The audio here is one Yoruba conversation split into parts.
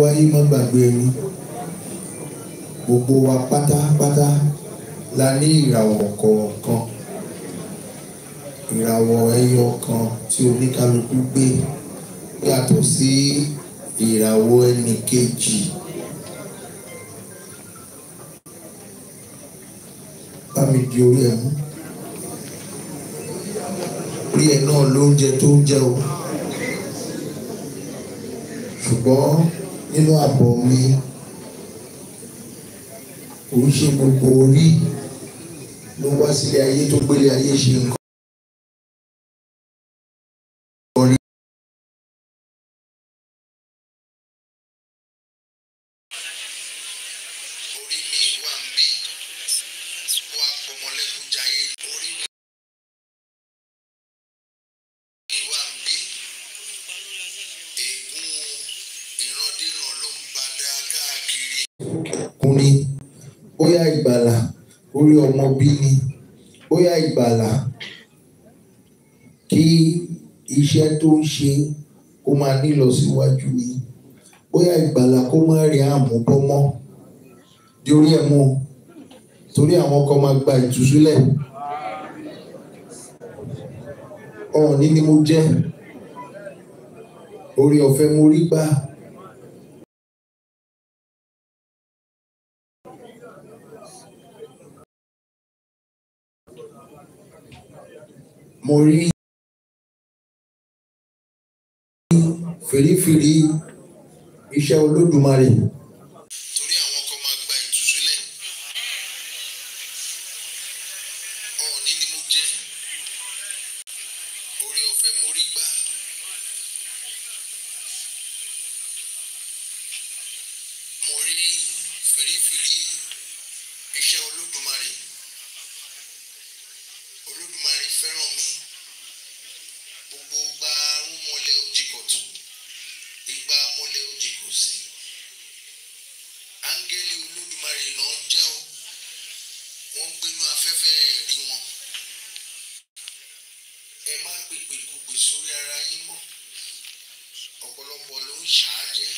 Wáyé má gbàgbé ẹni, gbogbo wa pátápátá la ní ìràwọ̀ kọ̀ọ̀kan, ìràwọ̀ ẹyọ kan tí oníkálukú gbé yàtọ̀ sí ìràwọ̀ ẹnì kejì. Bá mi di orí ẹ̀ mú, orí ẹ̀ náà lóúnjẹ tó ń jẹ o, ṣùgbọ́n nínú àbọ̀ mi kò ń ṣe gbogbo orí ló wá sílé ayé tó gbélé ayé ṣe nǹkan. Kùnrin bóyá ìgbàlà orí ọmọ bí ni, bóyá ìgbàlà kí iṣẹ́ tó ń ṣe kó máa nílọ síwájú ni, bóyá ìgbàlà kó má rí àmúbọ́mọ́ di orí ẹ̀ mú torí àwọn kan máa gba ìtúsílẹ̀. Ọ̀ọ̀ni ni mo jẹ́, orí ọ̀fẹ́ mo rí gbà. Mo rí fìrífìrí iṣẹ́ Olódùmarè. Torí àwọn kan máa gba ìtúsílẹ̀. Ọ̀ọ̀ni ni mo jẹ́, orí ọ̀fẹ́ mo rí gbà. Mo rí fìrífìrí iṣẹ́ Olódùmarè. Olódùmarè fẹ́ràn mi. Gbogbo gba rúmọlẹ̀ ó jìkọ̀tù, ìgbà mọ́lẹ̀ ó jìkọ̀sí. Áńgẹ́lì Olódùmarè náà jẹ́ o, wọ́n gbénú afẹ́fẹ́ rí wọn. Ẹ má pèpè kúpè sórí ara yín mọ́. Ọ̀pọ̀lọpọ̀ ló ń ṣáájẹ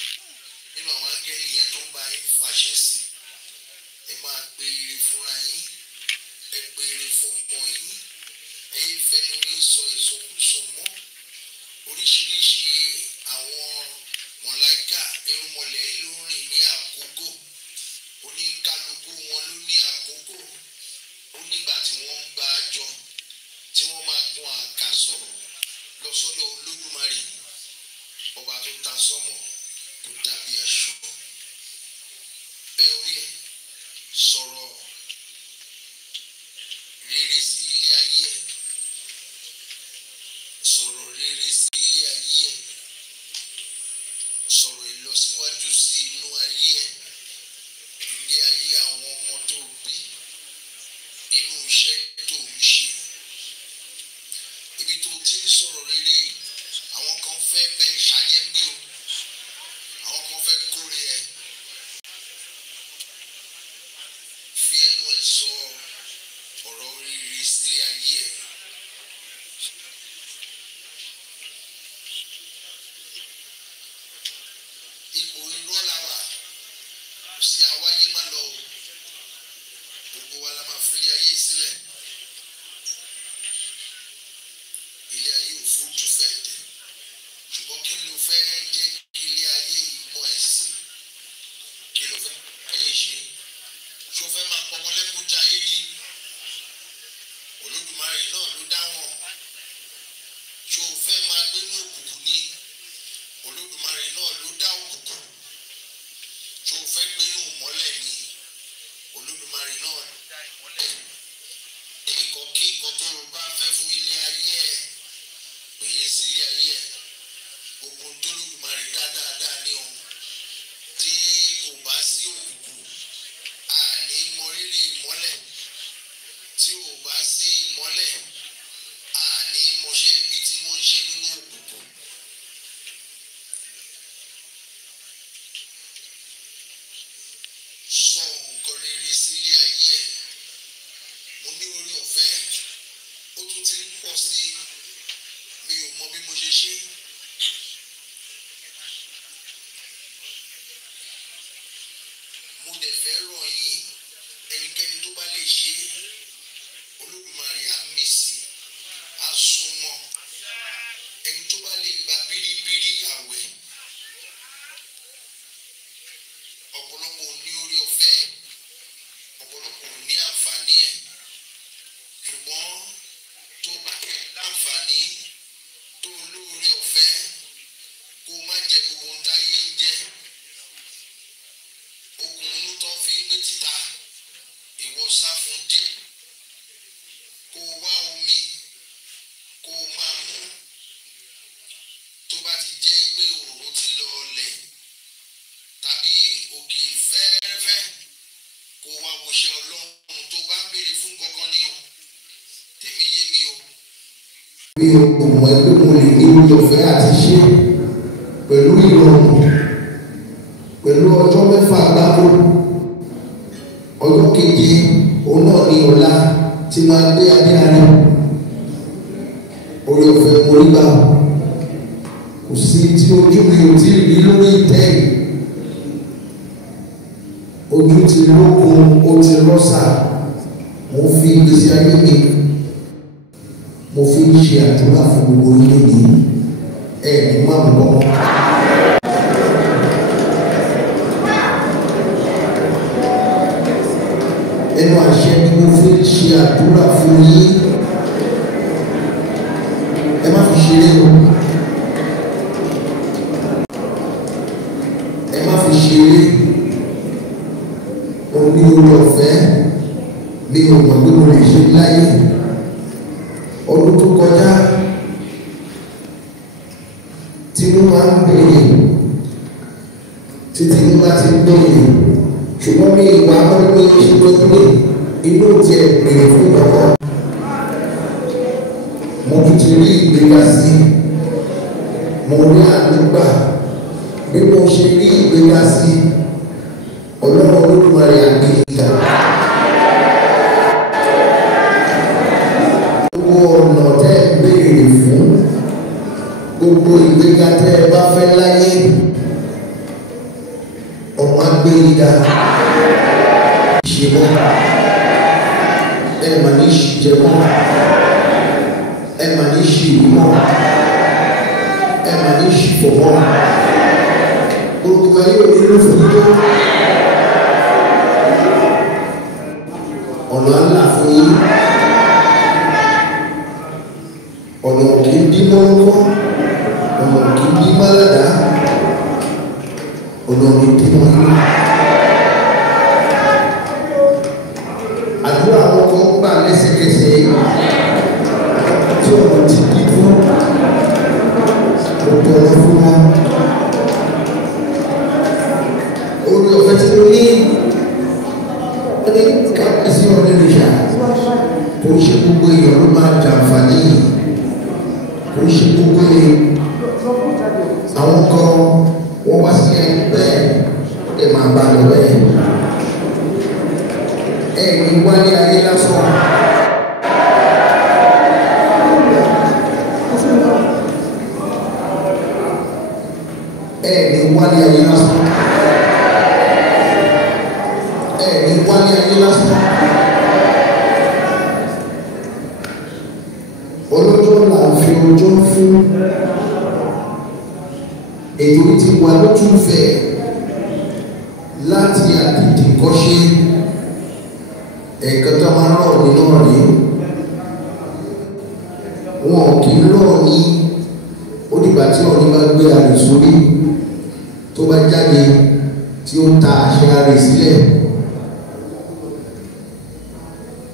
nínú àwọn áńgẹ́lì yẹn tó ń bá yín fàṣẹ sí. Ẹ máa pe ire fúnra yín, ẹ pe ire fọmọ yín, ẹ yé fẹnu yín sọ ìsọkúsọ mọ́. Oríṣiríṣi àwọn mọ̀láìkà irúnmọlẹ̀ ló ń rìn ní àkókò. Oníkálukú wọn ló ní àkókò. Ó nígbà tí wọ́n ń gbà jọ, tí wọ́n máa gun àkàsọ̀ lọ sọ́dọ̀ Olódùmarè, ọba tó ta sọ́mọ̀ tó dàbí aṣọ. Bẹ́ orí ẹ̀ sọ̀rọ̀ rere sí ilé ayé ẹ̀, sọ̀rọ̀ rere sí ilé ayé ẹ̀, sọ̀rọ̀ ìlọsíwájú sí inú ayé ẹ̀, ilé ayé àwọn ọmọ tó bí, inú iṣẹ́ tó ń ṣe. Ibi tó ti ń sọ̀rọ̀ rere, àwọn kan fẹ́ bẹ́ẹ̀ ṣàjẹ́ bí o, àwọn kan fẹ́ kórè ẹ̀. Fi ẹnu ẹ sọ ọ̀rọ̀ rere sí ayé ẹ̀. Ipò irọ́ la wà, kò sí àwáyé má lọ o. Gbogbo wa la máa fi ilé ayé sílẹ̀. Ilé ayé ò fúrútù fẹ́ tẹ̀. Ṣùgbọ́n kí ló fẹ́ jẹ́ kí ilé ayé yìí mọ̀ ẹ́ sí? Kí ló fẹ́ ayé ṣe? Ṣé o fẹ́ máa pọmọ lẹ́kún jayé ni? Olódùmarè náà ló dá wọn. Ṣé o fẹ́ máa gbénú òkùnkùn ni? Olódùmarè náà ló dá òkùnkùn. Ṣé o fẹ́ gbénú ìmọ́lẹ̀ ni? Olódùmarè náà ló dá ìmọ́lẹ̀. sí mi ò mọ bí mo ṣe ṣe. Mo dẹ̀ fẹ́ rọ̀ yín ẹnikẹ́ni tó bá lè ṣe Olódùmarè á mí sí á súnmọ́ ẹni tó bá lè gba bíríbírí àwẹ̀. Ọ̀pọ̀lọpọ̀ ò ní orí ọ̀fẹ́ ọ̀pọ̀lọpọ̀ ò ní àǹfààní ẹ̀ ṣùgbọ́n tó bá láǹfààní tó lóore ọ̀fẹ́ kó má jẹ gbogbo ń táyé ń jẹ okùn inú tó fi ń gbé títa ìwọ sá fún díẹ̀ kó wá omi kó máa mú tó bá ti jẹ́ pé òòrùn ti lọ ọlẹ̀ tàbí òkè fẹ́ẹ́rẹ́fẹ́ kó wá wọṣẹ́ Ọlọ́run tó bá ń béèrè fún kankan ní o tèmi yé mi o. Mi ò mọ̀ pé mo lè ní orí ọ̀fẹ́ àti ṣe pẹ̀lú ìrọ̀rùn pẹ̀lú ọjọ́ 6 gbáko ọjọ́ keje òun náà ní ọ̀la tí máa gbé adé àárẹ̀ orí ọ̀fẹ́ mo rí gbà kò sí tí ojú mi ò tí ì rí lórí ìtẹ́ yìí ojú ti lókun ó ti rọ́ṣà mo fi ìgbésí ayé mi mo fi ń ṣe àdúrà fún gbogbo ilé yìí ní má bọ̀. Ẹnu àṣẹ ni mo fi ń ṣe àdúrà fún yín ẹ má fi ṣeré o ẹ má fi ṣeré o ní orí ọ̀fẹ́ mi ò mọ̀ pé mo lè ṣe láyé ọdún tó kọjá tí mo máa ń béèrè títí mo bá ti béèrè ṣùgbọ́n mi ìwà ọdún ṣe lójúlé inú tiẹ̀ béèrè fún ọkọ mo tún ti rí ìgbéga sí mo rí àdúgbà bí mo ṣe rí ìgbéga sí Ọlọ́run Olódùmarè àgbéga. Ọ̀nà tẹ́ ẹ béèrè fún gbogbo ìgbéga tẹ́ ẹ bá fẹ́ láyé ọmọ agbéga ṣe mọ́ ẹ mà ní ṣìjẹ mọ́ ẹ mà ní ṣìwú mọ́ ẹ mà ní ṣìfọ̀ mọ́ gbogbo ayé òní ló fún yín ọ̀nà ńlá fún yín. Ọ̀nà kì í bí mọ́ńkọ́ ọ̀nà kì í bí málàdá ọ̀nà mi bí mọ́ inú. Àdúrà àwọn kan gbà lẹ́sẹ̀kẹsẹ̀ tí ọ̀nà ti bí fún ọ̀dọ̀ ọ̀nà fún wọn. Orí ọ̀fẹ́ tí mo ní wọ́n ní káàkiri ọ̀nà ìrìnsà kò ṣe gbogbo èèyàn ló máa jàǹfààní yìí. Kò ṣe gbogbo ni àwọn kan wọ́n wá sí bẹ́ẹ̀ ẹ máa bá lọ bẹ́ẹ̀ ẹ ní wálé ayé lásán ẹ ní wálé ayé lásán ẹ ní wálé ayé lásán. Ọlọ́jọ́ là ń fi ọjọ́ fún èyí tí wà lójú fẹ́ láti àdìdì kọ́ṣe ẹ̀ẹ̀kan tó máa rọ̀ nínú rí wọn kì í rọ̀ ní ó dìgbà tí ọ̀ní bá gbé àrè sórí tó bá jáde tí ó ta àṣẹ àrè sílẹ̀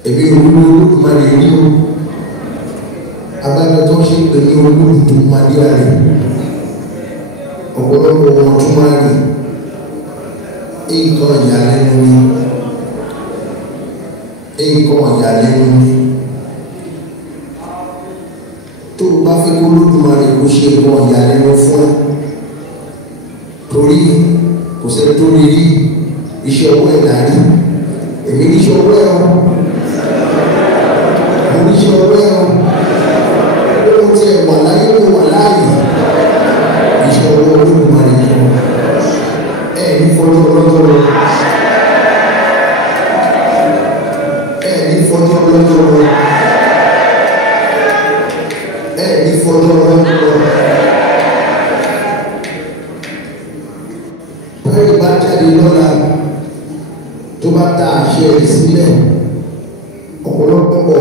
èmi Olódùmarè rí o agbára tó ṣe pé ní olóòtú madíà rẹ̀ ọ̀pọ̀lọpọ̀ wọn tún máa rí nǹkan ìyàlẹ́nu ni tó o bá fẹ́ kó Olódùmarè kó ṣe nǹkan ìyàlẹ́nu fún ẹ torí kò sẹ́ni tó rí iṣẹ́ ọwọ́ ẹ̀ dárí èmi ní iṣẹ́ ọwọ́ ẹ̀ o mo ní iṣẹ́ ọwọ́ ẹ̀ o. ti ẹ̀ wà láyé ló wà láàyè iṣẹ́ ọwọ́ Olódùmarè yẹn ẹ̀ ní fọjọ́ ọlọ́jọ́ lọ ẹ̀ ní fọjọ́ ọlọ́jọ́ lọ ẹ̀ ní fọjọ́ ọlọ́jọ́ lọ. Bẹ́ẹ̀ni bá jáde lọ́la tó bá ta àṣẹ rẹ̀ sílẹ̀ ọ̀pọ̀lọpọ̀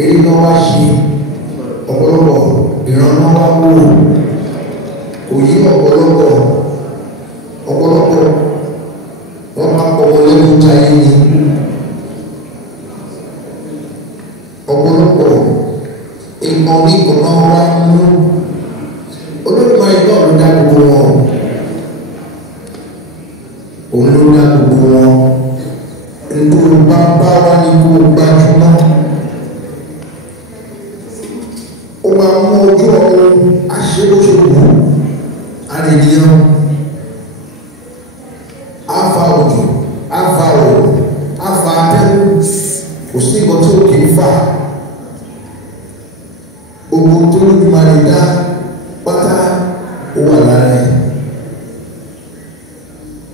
èyí náà wá ṣe ọ̀pọ̀lọpọ̀ ìrànlọ́wọ́ wá wò kò yí ọ̀pọ̀lọpọ̀ wọ́n máa pọ̀ wọlé ní jayé ni ọ̀pọ̀lọpọ̀ ìmọ̀ onígbọ̀nà wá mú Olódùmarè náà ló dá gbogbo wọn òun ló dá gbogbo wọn nítorí bá wá ní kó gbajúmọ̀ ó máa mú ojú ọ̀run aṣẹ́lóṣogbo àrègbèyàn afa òjò afa òòrùn afa atẹ́gùn kò sí nǹkan tí ó kì í fà gbogbo tó Olódùmarè dá pátá ó wà lára ẹ̀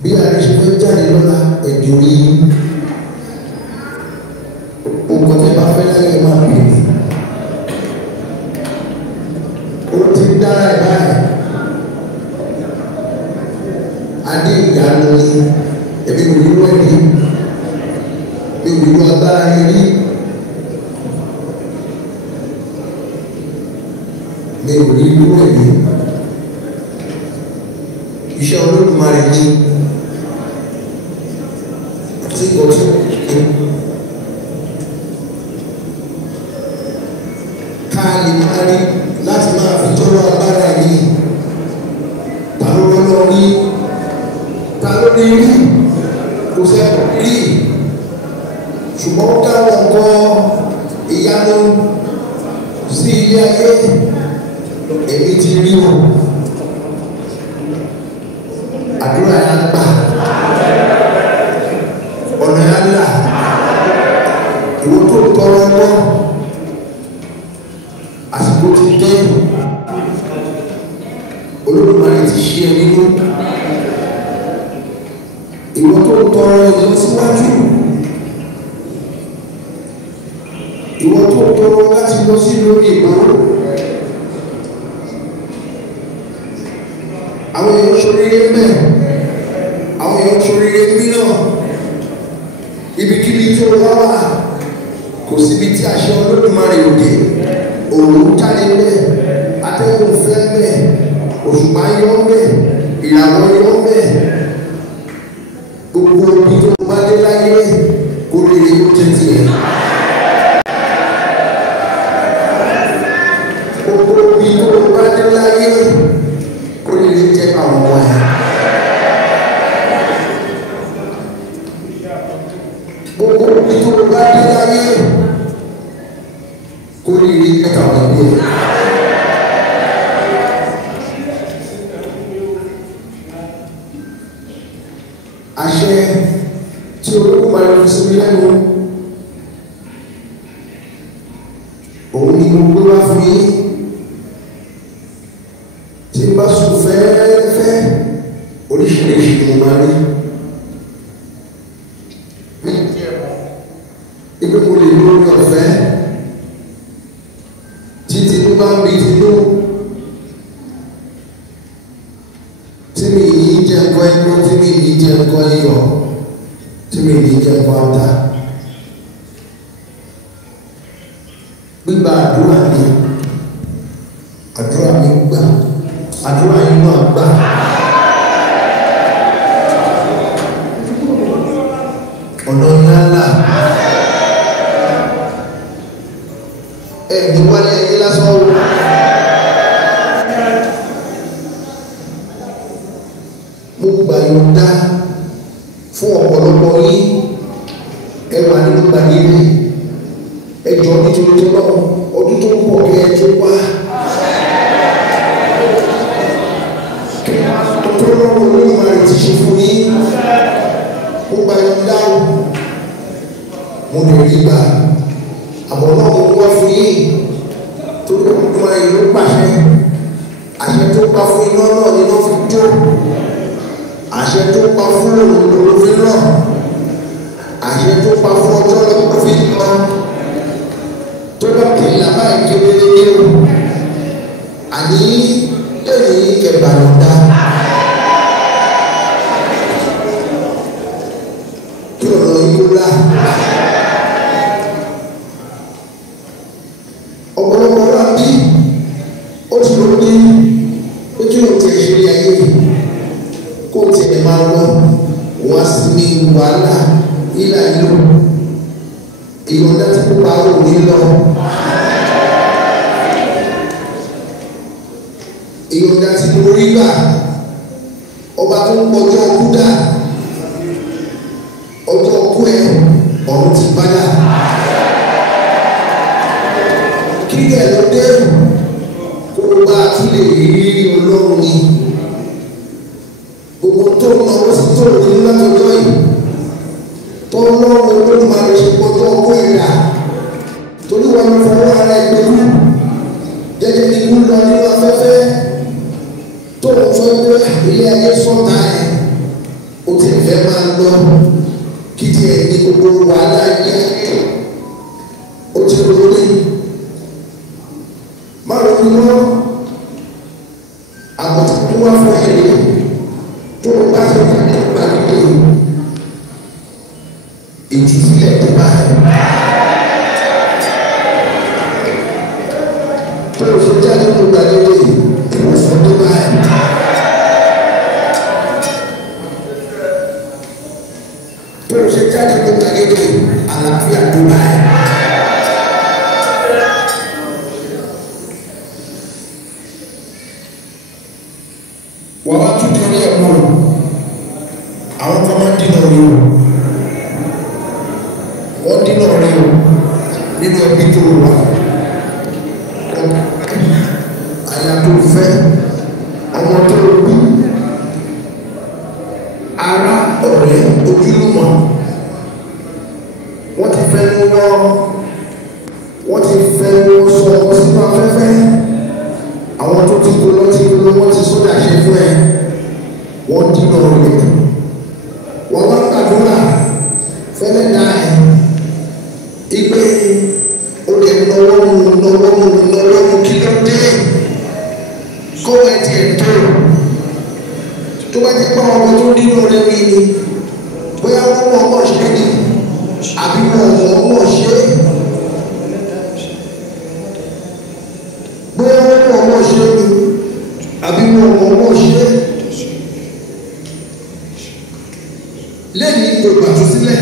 bí àríṣe fẹ́ jáde lọ́la ẹ̀jọ̀ yìí nǹkan tẹ́ bá fẹ́ láyé máa bèèrè ó ti dára ẹ̀ báyìí adé ìyanu ni ẹ̀mí kò ní wọ́n ní mi ò ní wọ́n agbára yẹn rí mi ò ní wọ́n ní iṣẹ́ Olódùmarè ní tí kò tún ká lè máa rí láti máa fi tọ́lọ́ agbára yìí ta ló lọ́lọ́ rí ta ló ní rí kò sẹ́kọ̀ọ́ rí ṣùgbọ́n ó dáwọ́ nǹkan ìyanu sí ilé ayé èmi ti rí o àdúrà yà gbà ọ̀nà yà là ìwọ tó tọrọ ẹgbọ́ àsìkò ti dé Olódùmarè ti ṣe ẹ nínú ìwọ tó tọrọ ẹjọ́ síwájú ìwọ tó tọrọ láti lọ sí lórí ìgbòho àwọn èèyàn ṣoríire mẹ́ àwọn èèyàn ṣoríire mí náà ibikíbi tó wá wà kò síbi tí àṣẹ Olódùmarè òde òòrùn jáde mẹ́ atẹ́gùn fẹ́ mẹ́ òṣùpá yọ mẹ́ ìràwọ̀ yọ mẹ́ gbogbo ibi tó bá dé láyé kó lè rí ó jẹ́ tiẹ̀. gbogbo ibi tó bá dé láyé kó lè rí jẹ́ àwọn ọmọ ẹ̀. gbogbo ibi tó bá dé láyé kó lè rí jẹ́ àwọn ọmọ ẹ̀. àṣẹ tí Olódùmarè fi sí mi lẹ́nu òun ni mo gbé wá fún yín tí n bá sùn fẹ́ẹ́fẹ́ oríṣiríṣi ni mo máa rí ibi mo lè lórí ọ̀fẹ́ tí tinú bá ń bi tinú tí mi yìí jẹ́ nǹkan ẹ̀kọ́ tí mi yìí jẹ́ nǹkan iyọ̀ tí mi yìí jẹ́ nǹkan ọ̀tá gbígba àdúrà mi gbà àdúrà yìí náà gbà ọ̀nà ńlá ẹ̀ẹ́dì wálé ẹ̀yẹ lásán o. mo gbà yọ̀ǹda fún ọ̀pọ̀lọpọ̀ yín ẹ wà nínú gbàgede ẹ jọ nítorí tó náà ọdún tó ń bọ̀ kẹ́ ẹ tó wá. tó lọ́wọ́ Olódùmarè ti ṣe fún yín mo gbà yọ̀ǹda o mo lè rí gbà àbọ̀ náà mo wá fún yín torí ọmọ ìlú pàṣẹ àṣẹ tó pa fún iná náà ni wọ́n fi jó àṣẹ tó pa fún òòrùn ló fi rọ̀ àṣẹ tó pa fún ọjọ́ ló fi lọ tó bá kìí làbá ìkéde o àní lẹ́yìn kẹbàlọ́dá kí ọ̀rọ̀ yóò lá ọ̀pọ̀lọpọ̀ wá bí ó ti lò ní pé kí ló ti ṣe rí ayé kó o tiẹ̀ máa lọ wá sí ní wàhálà ìlà ìlú ìyọ̀ǹda tí kò bá wò ní lọ. ìyọ̀ǹda tí mo rí gbà ọba tó ń pọjọ́ ọkú dà ọjọ́ ọkú ẹ̀ ọ̀run ti padà kí ẹ̀ ló dé kó o bá tún lè rí ọlọ́run ni gbogbo tó ń náwó sí tó ní látọjọ́ yìí tó ń lọ́rùn olódùmarè ṣe pọjọ́ ọkú ẹ̀ dà torí wọn ló fọwọ́ ara ẹ̀ gbẹ́rú jẹ́jẹ́ ní ikú lọ nínú afẹ́fẹ́ tó ń fẹ́ pé ilé ayé sọ́ta ẹ̀ o ti fẹ́ máa lọ kí tiẹ̀ ní gbogbo wàhálà ilé ayé o ti lórí má ló ní wọ́n àbọ̀tí tó wá fún ẹ̀yẹ tó o bá fẹ́ ká ní ìgbà nílé ìtúsílẹ̀ tó bá ẹ̀ tó o ṣe jáde tó gbà nílé ìwòsàn tó bá ẹ̀. tó o ṣe jáde tó gbà nílé àlàáfíà tó bá ẹ̀. wọ́n wá tún kí ẹ̀ mọ́ àwọn kan máa ń dínà rí o wọ́n dínà rí o nínú ẹbí tó wà àyà tó fẹ́ ọmọ tó bí ará ọ̀rẹ́ ojúlùmọ̀ wọ́n ti fẹ́ ní wọ́n ti fẹ́ wọ́n sọ sínú afẹ́fẹ́ àwọn tó ti kó lọ́tí ló wọ́n ti sódà ṣe fún ẹ wọ́n dínà rẹ̀ wọ́n bá gbàdúrà fẹ́lẹ́ dá ẹ igbe ó lè lọ́wọ́ mu kí ló dé kó ẹ tiẹ̀ tó bá ti pa ọmọ tó dínà rẹ̀ wí ni bóyá wọ́n mọ̀ ọmọ ṣe ni àbí wọ́n mọ̀ ọmọ ṣe bóyá wọ́n mọ̀ ọmọ ṣe ni àbí wọ́n mọ̀ ọmọ ṣe lẹ́yìn ìgbò ìgbàtúsílẹ̀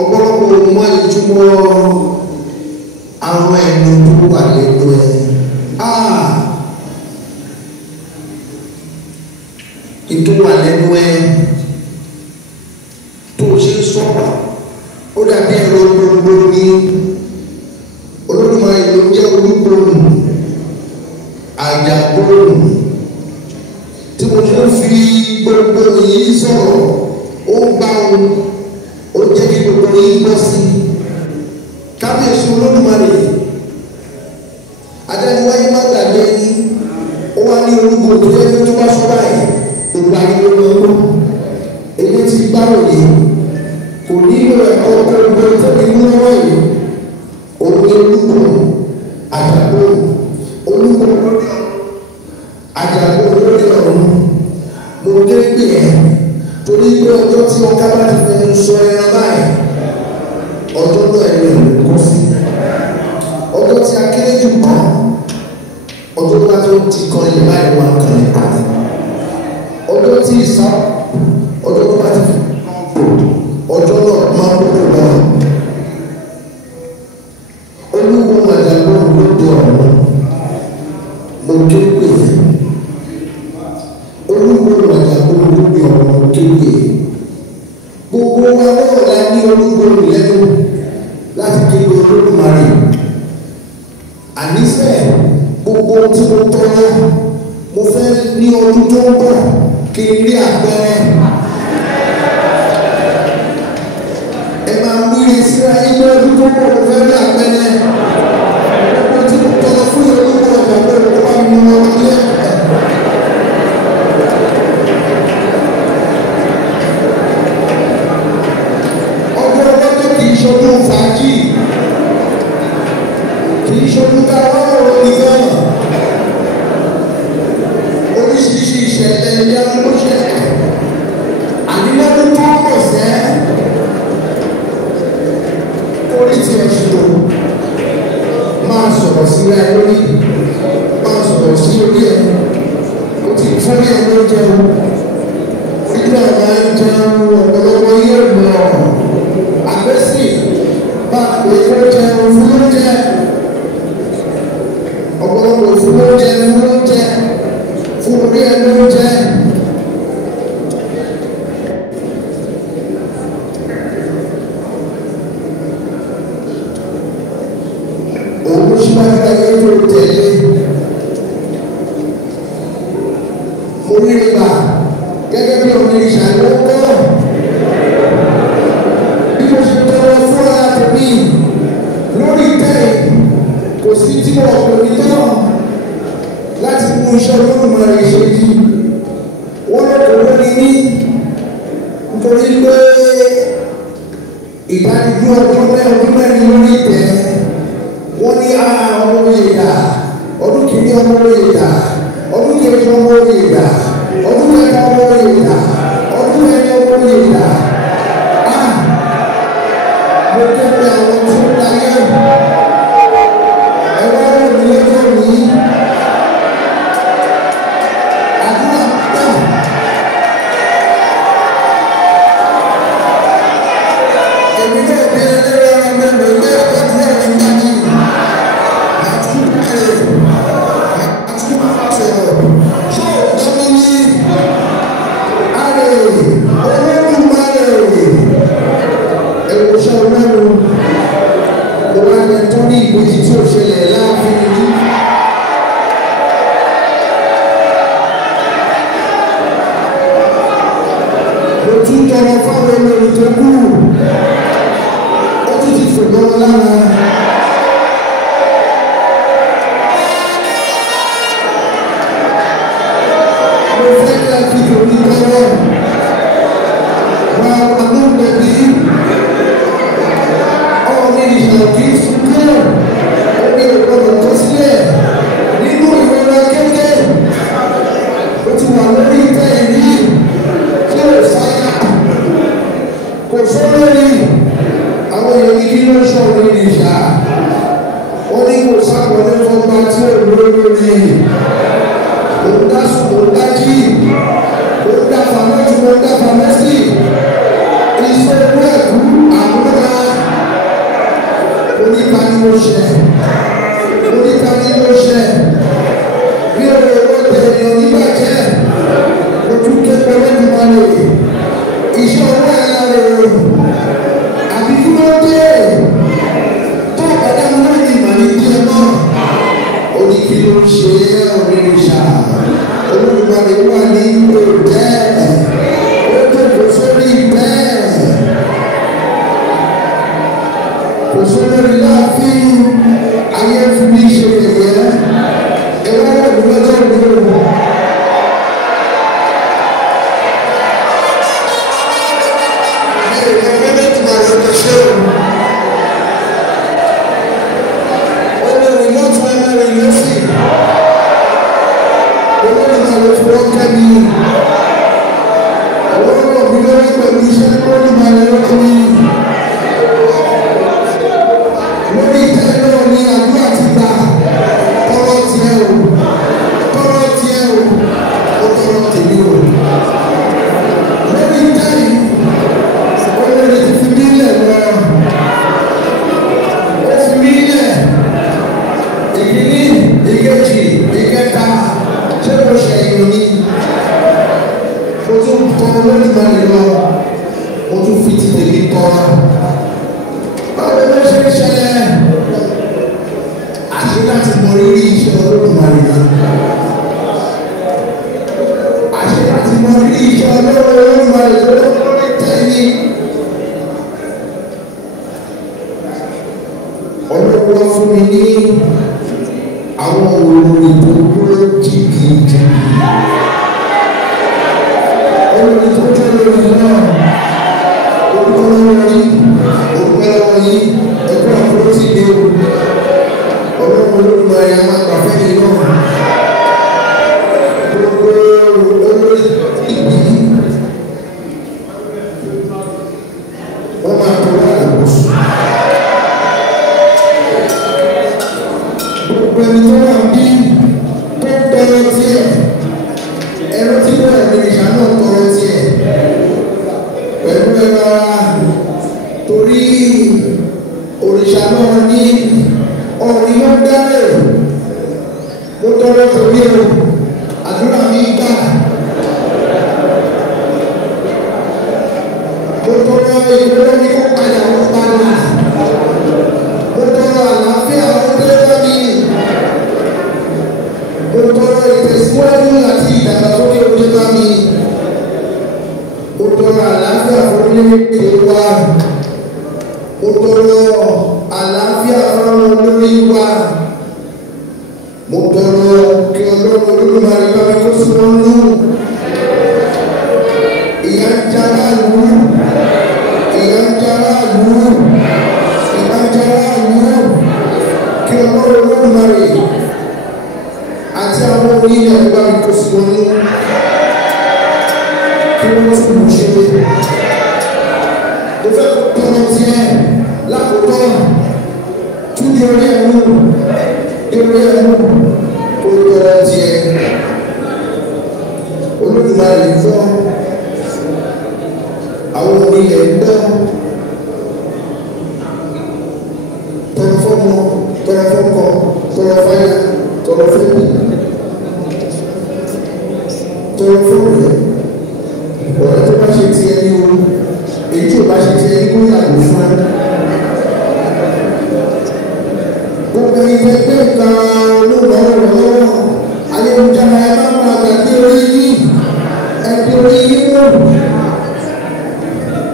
ọ̀pọ̀lọpọ̀ mọ́ ìtumọ̀ àwọn ẹnu tó wà lẹ́nu ẹ̀ ètò wà lẹ́nu ẹ̀ tó ṣe sọ̀rọ̀ ó dàbí ẹ̀rọ gbogbo ní Olódùmarè ló jẹ́ olúgbòrò àjàgbòrò tí mo tún fi gbogbo yìí sọ̀rọ̀ ó gbá òun ó jẹ́ kí gbogbo yìí gbọ́ sí kábíyèsí Olódùmarè adájúwáyé má gbàgbé ní ó wá ní olúgbòrò tó yẹ tó bá sọ báyìí gbogbo ayé ló lọ́wọ́ èyí ti gbárò yìí kò nílò ẹ̀kọ́ gbogbo tẹ́lẹ̀ ní lọ́wọ́ yìí òun ní olúgbòrò àjàgbòrò olúgbòrò lórí àjàgbòrò lórí ọ̀run mo ké pè ẹ́ torí pé ọjọ́ tí ọ̀ká bá ti fẹ́ sọ ẹran báyìí ọjọ́ náà ẹ̀rọ ìlú kọ́ sí ọjọ́ tí akérèjù kan ọjọ́ bá tó ti kan ilé báyìí wà kan lè pàdé ọjọ́ tí ìsá ọjọ́ tó bá ti fi ọjọ́ náà máa ń gbọ́dọ̀ lọ olúwo àjàgbọ́n lóde ọ̀run mo ké pè ẹ́ olúwo àjàgbọ́n lóde ọ̀run mo ké pè ẹ́ gbogbo wa náà la ní olúwo lẹ́nu láti kéde Olódùmarè àníṣe gbogbo tí mo tọ́lá mo fẹ́ ní ọdún tó ń bọ̀ kí n rí àpẹẹrẹ ẹ máa ń wí wíri síra ilé ọdún tó pọ̀ fẹ́ rí àpẹẹrẹ ọkọ̀ tí mo tọrọ fún ìlú ọdún ọjà pé ó wà nínú ọdún ilé ẹ̀kọ́. ọjọ́ ọlọ́jọ́ kì í ṣọdún fàájì kì í ṣọdún ká lọ́wọ́ nìkan oríṣiríṣi ìṣẹ̀lẹ̀ ìyá ló ṣẹlẹ̀ ànílọ́dún tó pọ̀ sẹ́ orí ti ẹ̀ṣùn máa sọ̀rọ̀ sí ẹ lórí máa sọ̀rọ̀ sí orí ẹ o ti fún ẹ ló jẹun nígbà máa ń jẹun ọ̀pọ̀lọpọ̀ yóò lọ àgbẹ̀sì bá pè é ló jẹun fún lóúnjẹ ọ̀pọ̀lọpọ̀ fún lóúnjẹ fún orí ẹ lóúnjẹ. Orílẹ̀-èdè gẹ́gẹ́ bí ọmọ ìṣàlẹ̀ ọkọ̀ bí mo ṣe tọrọ fún ara tèmi lórí ìtẹ́ kò sí tí wọ́n kò ní tán láti mú iṣẹ́ Olódùmarè ṣe yìí wọ́n lọ́kọ̀ lórí ní nítorí pé ìdánidúró ọdún mẹ́rin lórí ìtẹ́ wọ́n ní ọmọ ìyèdà ọdún kìíní ọmọ ìyèdà ọdún kejì ọmọ ìyèdà ọdún kẹta ọmọ ìyèdà ọdún kẹta ọmọ ìyèdà mo kẹ́kẹ́ àwọn tí ó láyé ẹ̀rọ ìdílé tó ní àdúrà púpọ̀ èmi náà bí ẹlẹ́rọ ẹgbẹ́ mi lé ọdún ẹ̀rí dání àti ìpínlẹ̀ àti ìpínlẹ̀ ṣé òjò ní àrè Olódùmarè ẹ̀wòsàn ọlọ́run ló wá ní ẹjọ́ ní ìgbésí tí ó ṣẹlẹ̀ láàfin yìí. mo tún tọrọ fáwọn olórí tó kù ó tún ti fògbọ́ wọn lára. mo fẹ́ kí a fi tòun tọrọ wà á ló ń bẹ̀bí. Kì í sunkún omi ògbọ́dọ̀ tó sílẹ̀ nínú ìrora kékeré ó ti wà lórí ìtẹ́ ìrí tí ó sáyà kò sólórí àwọn èèyàn ní kí ló ń sọ̀rọ̀ ní ìṣá wọ́n ní kò sápọ̀ ní fọ́nbà tí ó lórí òun dá sùn òun dá jí òun dá fàmẹ́tì òun dá fàmẹ́tì iṣẹ́ owó ẹ̀kú àmúra. Oníta ni mo ṣe bí ọ̀rọ̀ owó tẹ̀lé oníbàjẹ́ ojú kẹ́kọ̀ọ́ lẹ́nu máa lè iṣẹ́ owó ẹ̀rọ rẹ̀ àbí kí ló dé tó ọ̀dà mi lórí ìmọ̀lẹ́ díẹ̀ náà ó ní kí ló ń ṣe òrìṣà Olódùmarè wà ní ìlú bẹ́ẹ̀ ó jókòó sórí bẹ́ẹ̀. Kò sólórí láàfin ayé fún mi ṣe yẹ̀yẹ́ ẹ̀rọ ìgbọ́jọ́ ìgbòho. Ẹgbẹ́ tí màá ṣe ṣe o. Olórí lọ́tún ẹlẹ́rìí lọ́sì. Olórí náà ló fi wọ́n kẹ́ mi. Olórí mi lórí pẹ̀lú iṣẹ́ lórí màá lè lọ́kọ́ mi. Lórí ìtẹ́ náà ní àdúrà ti gbà tọrọ tiẹ̀ o ó tọrọ tèmi o. Lórí ìtẹ́ yìí olórí ti fi mí lẹ̀ lọ ó fi mí lẹ̀ ìkíní ìkejì ìkẹta ṣé mo ṣe ìròyìn ni mo tún tọ Olódùmarè lọ mo tún fi ti tèmi tọrọ. Báwo ló ṣe ń ṣẹlẹ̀? Àṣé láti mọ rírì iṣẹ́ Olódùmarè náà. Àṣé láti mọ rírì iṣẹ́ Olódùmarè tó lórí tẹ́yìn. o àdúrà mi gbà. Mo tọrọ ìrora ní kó padà ó padà. Mo tọrọ àlàáfíà ó dé bá mi. Mo tọrọ ìtẹ̀síwájú àti ìdàgbàsókè ó dé bá mi. Mo tọrọ àlàáfíà fún orílẹ̀-èdè wa. Mo tọrọ àlàáfíà fún olórí wa. Mo tọrọ kí Ọlọ́run Olódùmarè bá mi kó sí wọn nù. Ìyà ń jẹ aráàlú. Ìyà ń jẹ aráàlú. Ìyà ń jẹ aráàlú. Kí Ọlọ́run Olódùmarè àti àwọn onílẹ̀ bá mi kó sí wọn nù. Kí wọ́n tún mú ṣe. Mo fẹ́ kó tọrọ tiẹ̀ lákòókò tún di orí ẹ̀mú. Orí ẹ̀mú kó tọrọ tiẹ̀. Olódùmarè gbọ́. Àwọn onílẹ̀ gbọ́. Tọrọ fọ́mọ, tọrọ fọ́kọ, tọrọ fáyà, tọrọ fẹ́mi. Tọrọ fọ́mọ. Ọ̀rẹ́ tó bá ṣe ti ẹni o, èyí tí ò bá ṣe ti ẹni kó yàgò fún ẹ. Gbogbo ẹgbẹ́ pé nǹkan olóòrò lọ́wọ́ ayélujára ẹ bá máa gbàgbé orí yìí, ẹgbẹ́ orí yìí wò.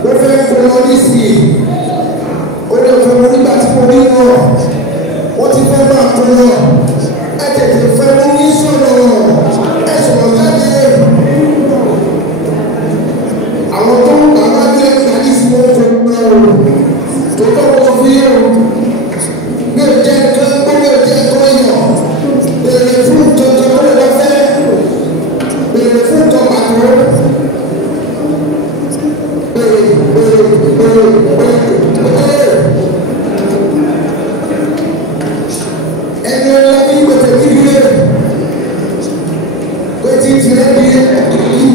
Ó fẹ́ kó lọ nísì, ó lè fẹ́ mọ nígbà tí mo rí lọ, wọ́n ti fẹ́ máa kó lọ, ẹ tètè fẹ́ mú ní sọ̀rọ̀, ẹ sọ̀rọ̀ jáde. Àwọn tó ń gbà wá ní ẹ̀ka ní ìsinmi oúnjẹ náà o, tó tọ́wọ́ fi yẹ o, bí o jẹ́ nǹkan ó bí o jẹ́ nǹkan yọ̀, bèrè fún nǹkan tó lè lọ fẹ́, bèrè fún nǹkan pàtó, bèrè. Ẹni ọ̀la bí gbèsè kíkúrè, gbèsè tìrẹ bí ẹ̀kí.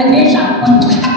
Anisha.